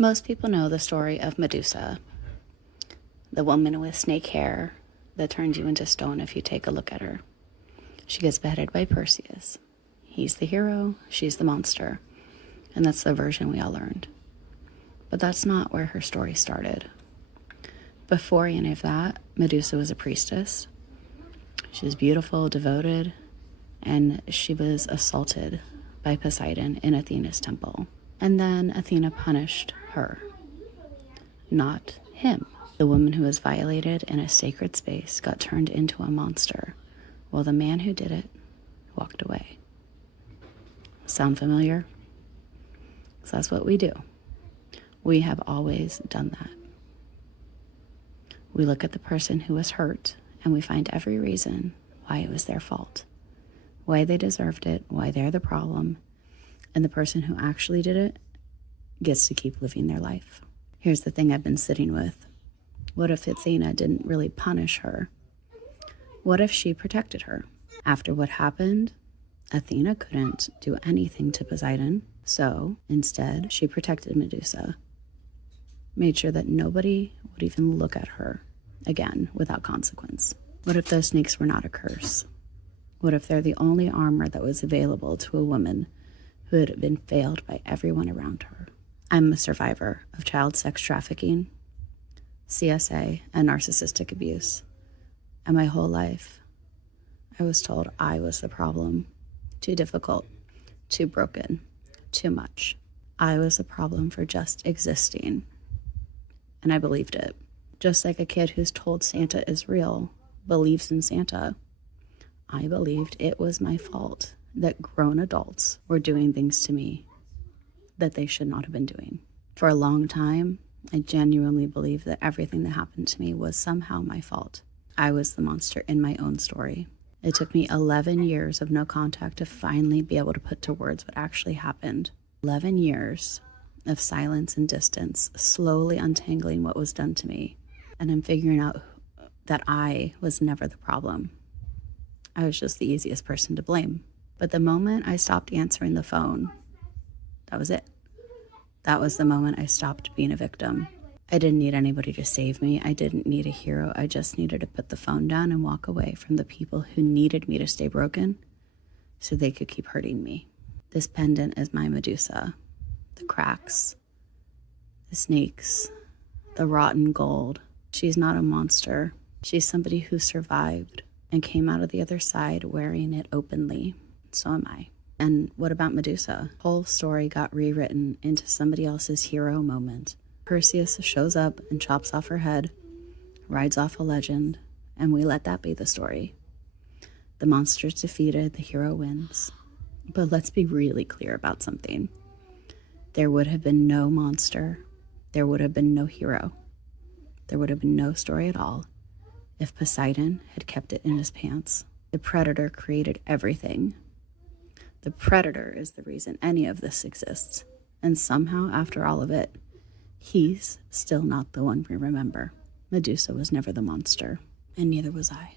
Most people know the story of Medusa, the woman with snake hair that turns you into stone if you take a look at her. She gets beheaded by Perseus. He's the hero, she's the monster, and that's the version we all learned. But that's not where her story started. Before any of that, Medusa was a priestess. She was beautiful, devoted, and she was assaulted by Poseidon in Athena's temple. And then Athena punished her, not him. The woman who was violated in a sacred space got turned into a monster, while the man who did it walked away. Sound familiar? So that's what we do. We have always done that. We look at the person who was hurt and we find every reason why it was their fault, why they deserved it, why they're the problem, and the person who actually did it gets to keep living their life. Here's the thing I've been sitting with. What if Athena didn't really punish her? What if she protected her? After what happened, Athena couldn't do anything to Poseidon, so instead she protected Medusa, made sure that nobody would even look at her again without consequence. What if those snakes were not a curse? What if they're the only armor that was available to a woman who had been failed by everyone around her? I'm a survivor of child sex trafficking, CSA, and narcissistic abuse. And my whole life, I was told I was the problem. Too difficult, too broken, too much. I was the problem for just existing. And I believed it. Just like a kid who's told Santa is real believes in Santa, I believed it was my fault that grown adults were doing things to me that they should not have been doing. For a long time, I genuinely believed that everything that happened to me was somehow my fault. I was the monster in my own story. It took me 11 years of no contact to finally be able to put to words what actually happened. 11 years of silence and distance, slowly untangling what was done to me. And I'm figuring out that I was never the problem. I was just the easiest person to blame. But the moment I stopped answering the phone, that was it. That was the moment I stopped being a victim. I didn't need anybody to save me. I didn't need a hero. I just needed to put the phone down and walk away from the people who needed me to stay broken so they could keep hurting me. This pendant is my Medusa. The cracks, the snakes, the rotten gold. She's not a monster. She's somebody who survived and came out of the other side wearing it openly. So am I. And what about Medusa? Whole story got rewritten into somebody else's hero moment. Perseus shows up and chops off her head, rides off a legend, and we let that be the story. The monster's defeated, the hero wins. But let's be really clear about something. There would have been no monster. There would have been no hero. There would have been no story at all if Poseidon had kept it in his pants. The predator created everything. The predator is the reason any of this exists. And somehow, after all of it, he's still not the one we remember. Medusa was never the monster, and neither was I.